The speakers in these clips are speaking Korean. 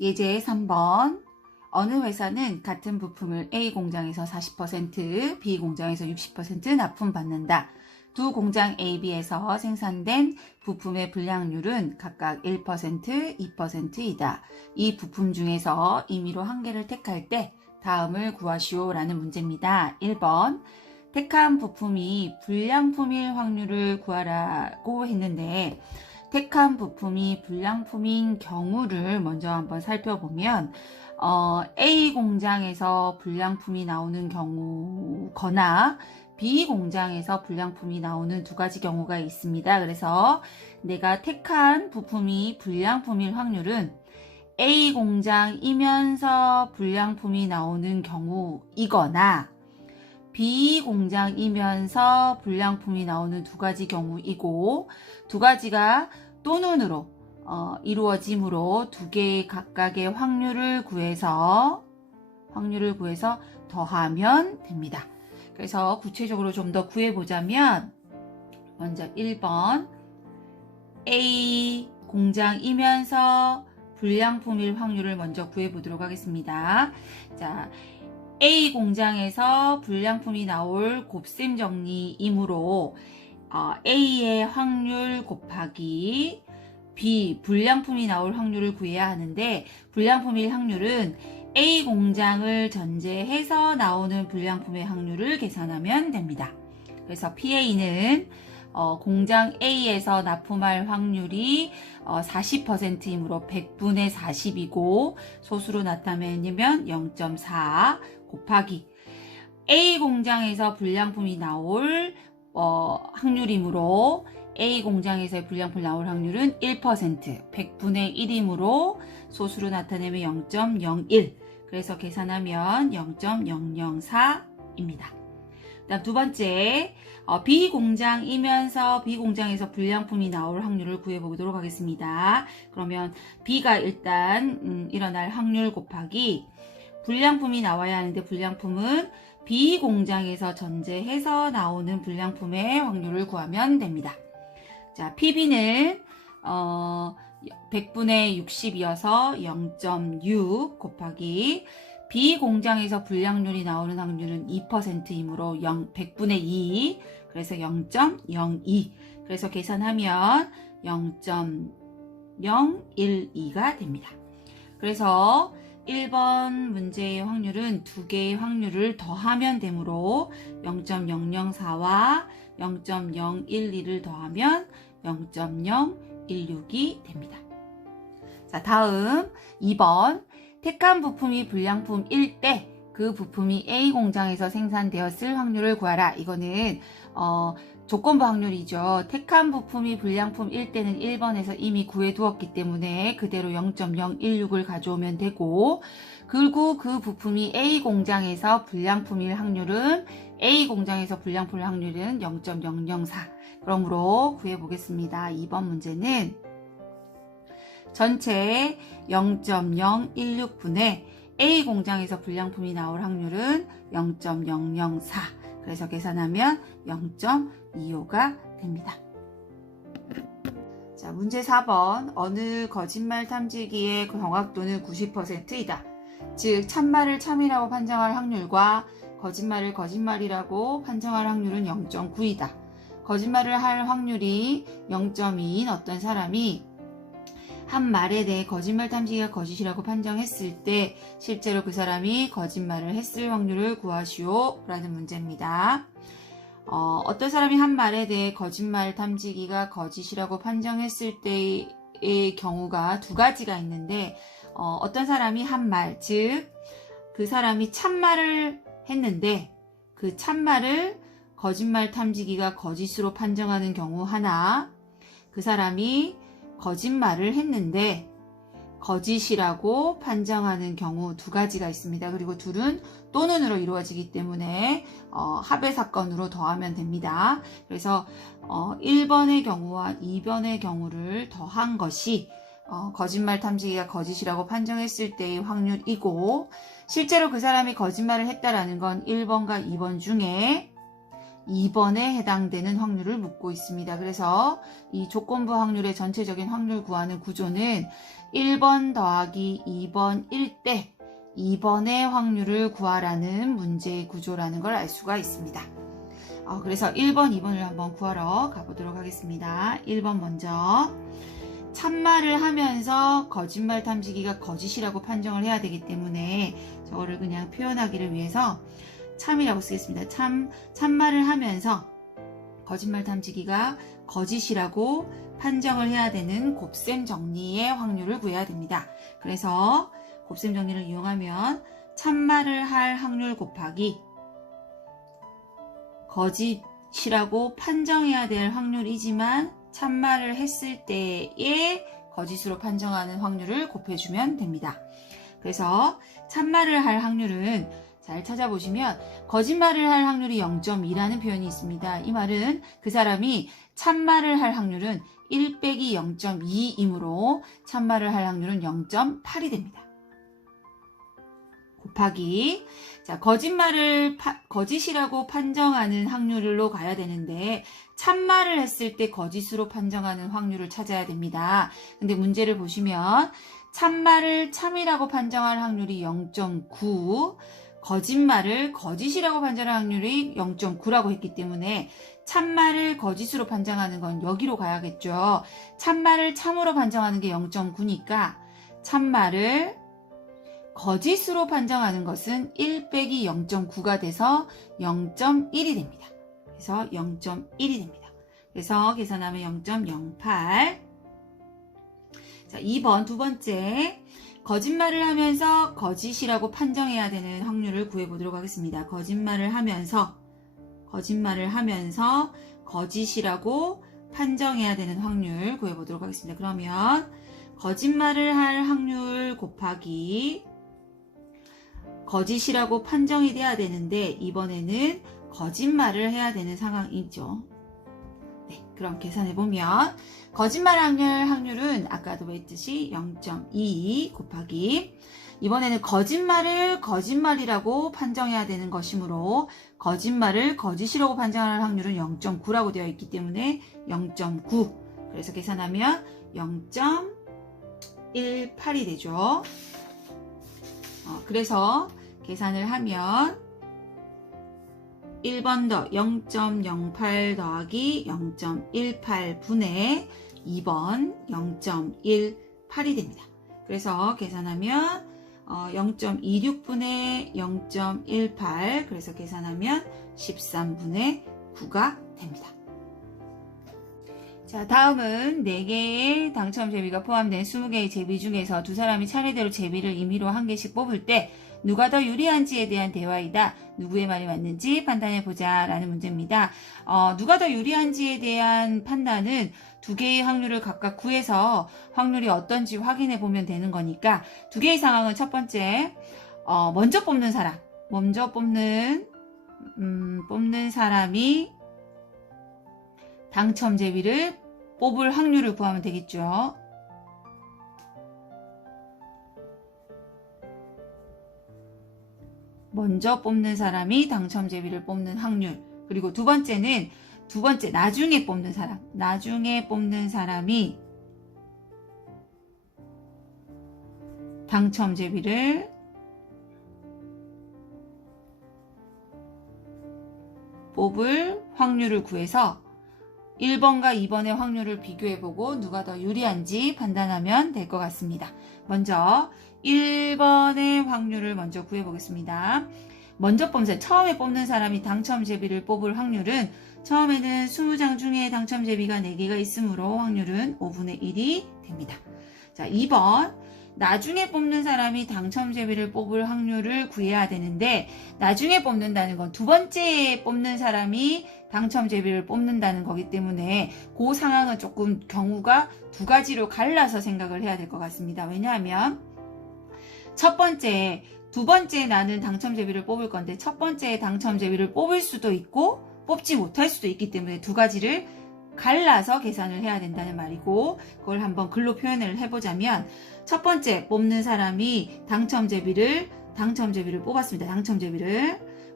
예제 3번. 어느 회사는 같은 부품을 A 공장에서 40%, B 공장에서 60% 납품받는다. 두 공장 A, B에서 생산된 부품의 불량률은 각각 1%, 2%이다. 이 부품 중에서 임의로 한 개를 택할 때 다음을 구하시오 라는 문제입니다. 1번. 택한 부품이 불량품일 확률을 구하라고 했는데 택한 부품이 불량품인 경우를 먼저 한번 살펴보면 A 공장에서 불량품이 나오는 경우거나 B 공장에서 불량품이 나오는 두 가지 경우가 있습니다. 그래서 내가 택한 부품이 불량품일 확률은 A 공장이면서 불량품이 나오는 경우이거나 B 공장이면서 불량품이 나오는 두 가지 경우이고, 두 가지가 또는으로 이루어지므로 두 개의 각각의 확률을 구해서 더하면 됩니다. 그래서 구체적으로 좀 더 구해보자면 먼저 1번 A 공장이면서 불량품일 확률을 먼저 구해보도록 하겠습니다. 자, A 공장에서 불량품이 나올 곱셈 정리이므로 A의 확률 곱하기 B 불량품이 나올 확률을 구해야 하는데, 불량품일 확률은 A 공장을 전제해서 나오는 불량품의 확률을 계산하면 됩니다. 그래서 PA는 공장 A에서 납품할 확률이 40%이므로 100분의 40이고 소수로 나타내면 0.4 곱하기 A 공장에서 불량품이 나올 확률이므로 A 공장에서의 불량품이 나올 확률은 1%, 100분의 1이므로 소수로 나타내면 0.01, 그래서 계산하면 0.004입니다. 다음 두 번째, B 공장이면서 B 공장에서 불량품이 나올 확률을 구해보도록 하겠습니다. 그러면 B가 일단 일어날 확률 곱하기 불량품이 나와야 하는데 불량품은 B 공장에서 전제해서 나오는 불량품의 확률을 구하면 됩니다. 자, PB는 100분의 60이어서 0.6 곱하기 B 공장에서 불량률이 나오는 확률은 2%이므로 100분의 2, 그래서 0.02, 그래서 계산하면 0.012가 됩니다. 그래서 1번 문제의 확률은 두 개의 확률을 더하면 되므로 0.004와 0.012를 더하면 0.016이 됩니다. 자, 다음 2번. 택한 부품이 불량품일 때 그 부품이 A 공장에서 생산되었을 확률을 구하라. 이거는 조건부 확률이죠. 택한 부품이 불량품일 때는 1번에서 이미 구해두었기 때문에 그대로 0.016을 가져오면 되고, 그리고 그 부품이 A 공장에서 불량품일 확률은 A 공장에서 불량품일 확률은 0.004. 그러므로 구해보겠습니다. 2번 문제는 전체 0.016분의 A 공장에서 불량품이 나올 확률은 0.004. 그래서 계산하면 0.25가 됩니다. 자, 문제 4번. 어느 거짓말 탐지기의 정확도는 90%이다. 즉, 참말을 참이라고 판정할 확률과 거짓말을 거짓말이라고 판정할 확률은 0.9이다. 거짓말을 할 확률이 0.2인 어떤 사람이 한 말에 대해 거짓말 탐지기가 거짓이라고 판정했을 때 실제로 그 사람이 거짓말을 했을 확률을 구하시오 라는 문제입니다. 어떤 사람이 한 말에 대해 거짓말 탐지기가 거짓이라고 판정했을 때의 경우가 두 가지가 있는데, 어떤 사람이 한 말, 즉 그 사람이 참말을 했는데 그 참말을 거짓말 탐지기가 거짓으로 판정하는 경우 하나, 그 사람이 거짓말을 했는데 거짓이라고 판정하는 경우 두 가지가 있습니다. 그리고 둘은 또는으로 이루어지기 때문에 합의 사건으로 더하면 됩니다. 그래서 1번의 경우와 2번의 경우를 더한 것이 거짓말 탐지기가 거짓이라고 판정했을 때의 확률이고, 실제로 그 사람이 거짓말을 했다라는 건 1번과 2번 중에 2번에 해당되는 확률을 묻고 있습니다. 그래서 이 조건부 확률의 전체적인 확률 구하는 구조는 1번 더하기 2번 1대 2번의 확률을 구하라는 문제의 구조라는 걸 알 수가 있습니다. 그래서 1번, 2번을 한번 구하러 가보도록 하겠습니다. 1번 먼저. 참말을 하면서 거짓말 탐지기가 거짓이라고 판정을 해야 되기 때문에 저거를 그냥 표현하기를 위해서 참이라고 쓰겠습니다. 참말을 하면서 거짓말 탐지기가 거짓이라고 판정을 해야 되는 곱셈 정리의 확률을 구해야 됩니다. 그래서 곱셈 정리를 이용하면 참말을 할 확률 곱하기 거짓이라고 판정해야 될 확률이지만 참말을 했을 때에 거짓으로 판정하는 확률을 곱해주면 됩니다. 그래서 참말을 할 확률은 잘 찾아보시면 거짓말을 할 확률이 0.2라는 표현이 있습니다. 이 말은 그 사람이 참말을 할 확률은 1 빼기 0.2이므로 참말을 할 확률은 0.8이 됩니다. 곱하기 거짓이라고 판정하는 확률로 가야 되는데 참말을 했을 때 거짓으로 판정하는 확률을 찾아야 됩니다. 근데 문제를 보시면 참말을 참이라고 판정할 확률이 0.9, 거짓말을 거짓이라고 판정할 확률이 0.9라고 했기 때문에 참말을 거짓으로 판정하는 건 여기로 가야겠죠. 참말을 참으로 판정하는 게 0.9니까 참말을 거짓으로 판정하는 것은 1 빼기 0.9가 돼서 0.1이 됩니다. 그래서 0.1이 됩니다. 그래서 계산하면 0.08. 자, 2번 두 번째. 거짓말을 하면서 거짓이라고 판정해야 되는 확률을 구해보도록 하겠습니다. 거짓말을 하면서 거짓이라고 판정해야 되는 확률 구해보도록 하겠습니다. 그러면 거짓말을 할 확률 곱하기 거짓이라고 판정이 돼야 되는데 이번에는 거짓말을 해야 되는 상황이죠. 네, 그럼 계산해보면 거짓말 확률은 아까도 했듯이 0.2 곱하기 이번에는 거짓말을 거짓말이라고 판정해야 되는 것이므로 거짓말을 거짓이라고 판정할 확률은 0.9라고 되어 있기 때문에 0.9 그래서 계산하면 0.18이 되죠. 그래서 계산을 하면 1번 더 0.08 더하기 0.18분의 2번 0.18이 됩니다. 그래서 계산하면 0.26분의 0.18 그래서 계산하면 13분의 9가 됩니다. 자, 다음은 4개의 당첨 제비가 포함된 20개의 제비 중에서 두 사람이 차례대로 제비를 임의로 한 개씩 뽑을 때 누가 더 유리한지에 대한 대화이다. 누구의 말이 맞는지 판단해보자 라는 문제입니다. 누가 더 유리한지에 대한 판단은 두 개의 확률을 각각 구해서 확률이 어떤지 확인해보면 되는 거니까 두 개의 상황은 첫 번째 먼저 뽑는 사람이 당첨 제비를 뽑을 확률을 구하면 되겠죠. 먼저 뽑는 사람이 당첨 제비를 뽑는 확률. 그리고 두 번째 나중에 뽑는 사람이 당첨 제비를 뽑을 확률을 구해서 1번과 2번의 확률을 비교해보고 누가 더 유리한지 판단하면 될 것 같습니다. 먼저 1번의 확률을 먼저 구해보겠습니다. 처음에 뽑는 사람이 당첨 제비를 뽑을 확률은 처음에는 20장 중에 당첨 제비가 4개가 있으므로 확률은 5분의 1이 됩니다. 자, 2번 나중에 뽑는 사람이 당첨 제비를 뽑을 확률을 구해야 되는데 나중에 뽑는다는 건 두 번째 뽑는 사람이 당첨 제비를 뽑는다는 거기 때문에 그 상황은 조금 경우가 두 가지로 갈라서 생각을 해야 될 것 같습니다. 왜냐하면 두 번째 나는 당첨 제비를 뽑을 건데 첫 번째 당첨 제비를 뽑을 수도 있고 뽑지 못할 수도 있기 때문에 두 가지를 갈라서 계산을 해야 된다는 말이고 그걸 한번 글로 표현을 해보자면 첫 번째 뽑는 사람이 당첨 제비를 뽑았습니다.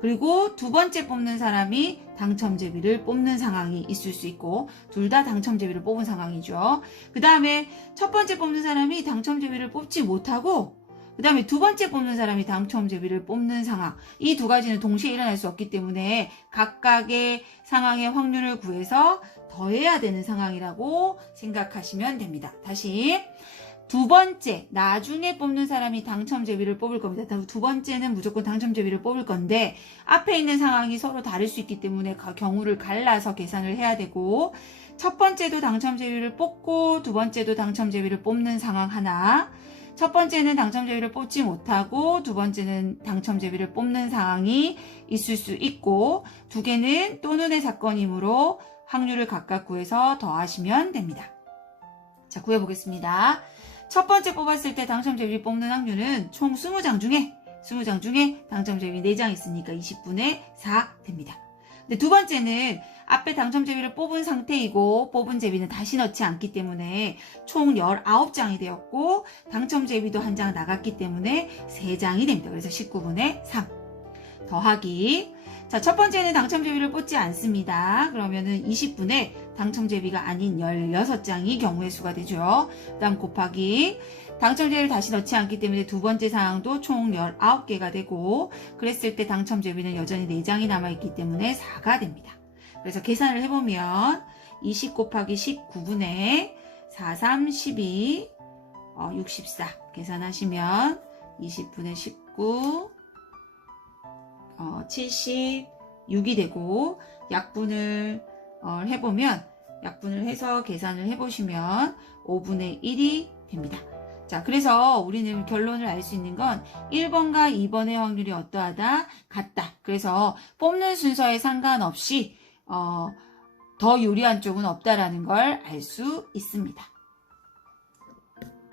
그리고 두 번째 뽑는 사람이 당첨제비를 뽑는 상황이 있을 수 있고 둘 다 당첨제비를 뽑은 상황이죠. 그 다음에 첫 번째 뽑는 사람이 당첨제비를 뽑지 못하고 그 다음에 두 번째 뽑는 사람이 당첨제비를 뽑는 상황. 이 두 가지는 동시에 일어날 수 없기 때문에 각각의 상황의 확률을 구해서 더해야 되는 상황이라고 생각하시면 됩니다. 다시 두 번째, 나중에 뽑는 사람이 당첨제비를 뽑을 겁니다. 두 번째는 무조건 당첨제비를 뽑을 건데 앞에 있는 상황이 서로 다를 수 있기 때문에 경우를 갈라서 계산을 해야 되고 첫 번째도 당첨제비를 뽑고 두 번째도 당첨제비를 뽑는 상황 하나, 첫 번째는 당첨제비를 뽑지 못하고 두 번째는 당첨제비를 뽑는 상황이 있을 수 있고 두 개는 또 눈의 사건이므로 확률을 각각 구해서 더하시면 됩니다. 자, 구해보겠습니다. 첫 번째 뽑았을 때 당첨제비 뽑는 확률은 총 20장 중에 당첨제비 4장 있으니까 20분의 4 됩니다. 근데 두 번째는 앞에 당첨제비를 뽑은 상태이고 뽑은 제비는 다시 넣지 않기 때문에 총 19장이 되었고 당첨제비도 한 장 나갔기 때문에 3장이 됩니다. 그래서 19분의 3 더하기. 자, 첫 번째는 당첨제비를 뽑지 않습니다. 그러면은 20분의 당첨제비가 아닌 16장이 경우의 수가 되죠. 그 다음 곱하기 당첨제비를 다시 넣지 않기 때문에 두 번째 상황도 총 19개가 되고 그랬을 때 당첨제비는 여전히 4장이 남아있기 때문에 4가 됩니다. 그래서 계산을 해보면 20 곱하기 19분의 4, 3, 12, 64 계산하시면 20분의 19 76이 되고 약분을 해보면 약분을 해서 계산을 해보시면 5분의 1이 됩니다. 자, 그래서 우리는 결론을 알 수 있는 건 1번과 2번의 확률이 어떠하다? 같다. 그래서 뽑는 순서에 상관없이 더 유리한 쪽은 없다라는 걸 알 수 있습니다.